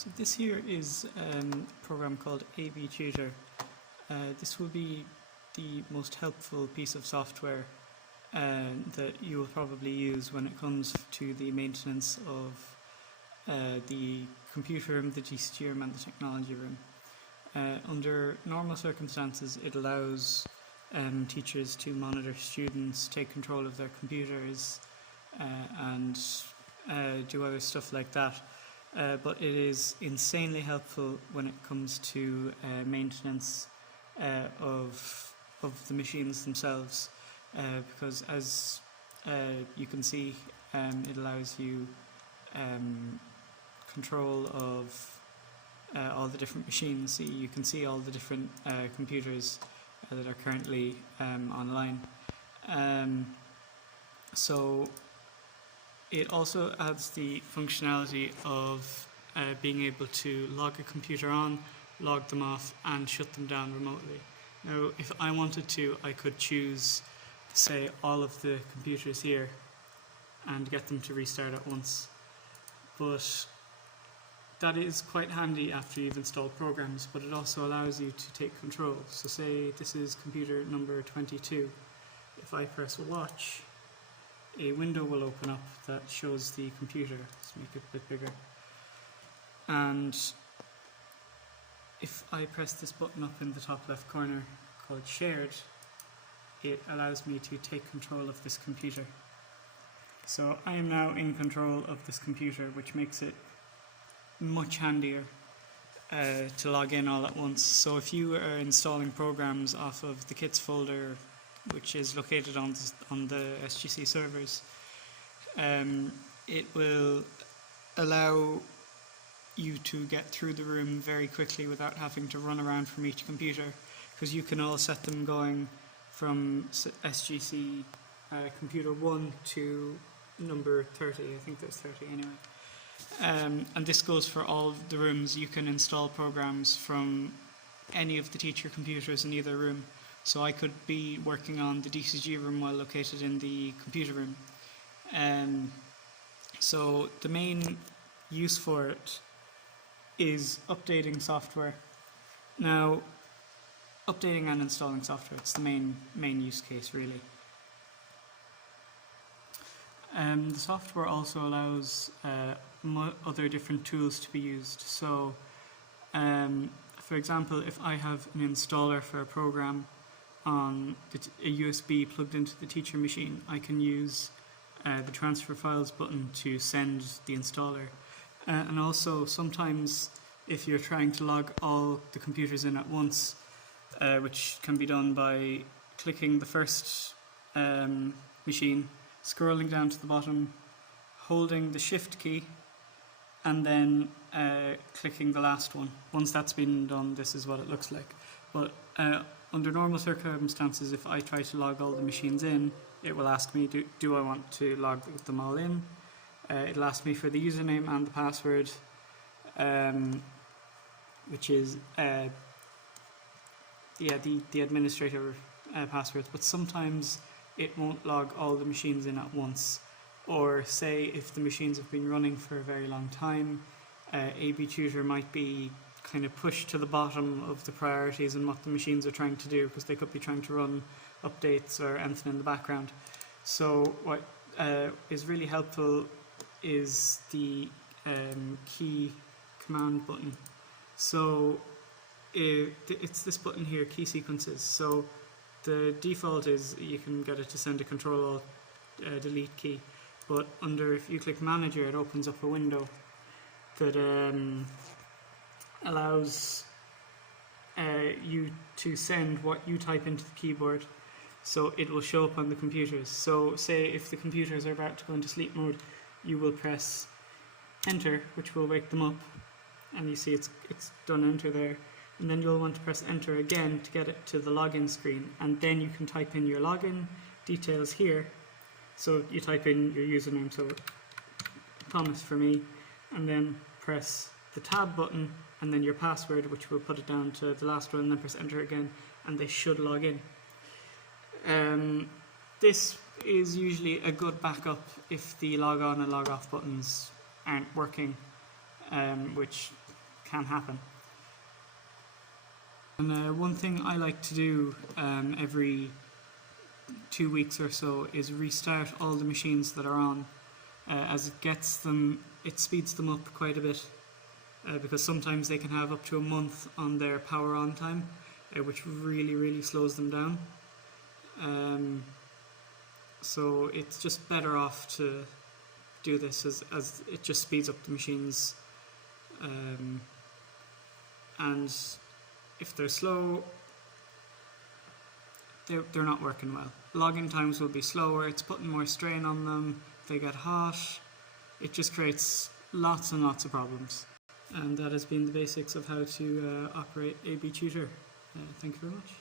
So this here is a program called AB Tutor. This will be the most helpful piece of software that you will probably use when it comes to the maintenance of the computer room, the GCT room and the technology room. Under normal circumstances, it allows teachers to monitor students, take control of their computers and do other stuff like that. But it is insanely helpful when it comes to maintenance of the machines themselves, because as you can see, it allows you control of all the different machines. You can see all the different computers that are currently online. So it also adds the functionality of being able to log a computer on, log them off and shut them down remotely. Now if I wanted to, I could choose, say, all of the computers here and get them to restart at once, but that is quite handy after you've installed programs, but it also allows you to take control. So say this is computer number 22. If I press watch, a window will open up that shows the computer. Let's make it a bit bigger. And if I press this button up in the top left corner called shared, it allows me to take control of this computer. So I am now in control of this computer, which makes it much handier to log in all at once. So if you are installing programs off of the kits folder, which is located on the SGC servers, it will allow you to get through the room very quickly without having to run around from each computer, because you can all set them going from SGC computer 1 to number 30. I think there's 30 anyway. And this goes for all the rooms. You can install programs from any of the teacher computers in either room. So I could be working on the DCG room while located in the computer room. So the main use for it is updating software. Now, updating and installing software, it's the main use case really. The software also allows other different tools to be used. So, for example, if I have an installer for a program on a USB plugged into the teacher machine, I can use the transfer files button to send the installer. And also sometimes if you're trying to log all the computers in at once, which can be done by clicking the first machine, scrolling down to the bottom, holding the shift key and then clicking the last one. Once that's been done, this is what it looks like. But under normal circumstances, if I try to log all the machines in, it will ask me, do I want to log them all in? It'll ask me for the username and the password, which is the administrator password. But sometimes it won't log all the machines in at once. Or say if the machines have been running for a very long time, AB Tutor might be kind of pushed to the bottom of the priorities and what the machines are trying to do, because they could be trying to run updates or anything in the background. So what is really helpful is the key command button. So it's this button here, key sequences. So the default is you can get it to send a Control Alt delete key, but if you click manager, it opens up a window that allows you to send what you type into the keyboard, so it will show up on the computers. So say if the computers are about to go into sleep mode, you will press enter, which will wake them up, and you see it's done enter there, and then you'll want to press enter again to get it to the login screen, and then you can type in your login details here. So you type in your username, so Thomas for me, and then press the tab button and then your password, which will put it down to the last one, and then press enter again, and they should log in. This is usually a good backup if the log on and log off buttons aren't working, which can happen. And one thing I like to do every 2 weeks or so is restart all the machines that are on. As it speeds them up quite a bit, because sometimes they can have up to a month on their power on time, which really slows them down. So it's just better off to do this as it just speeds up the machines. And if they're slow, they're not working well. Login times will be slower, it's putting more strain on them, they get hot, it just creates lots and lots of problems. And that has been the basics of how to operate AB Tutor. Thank you very much.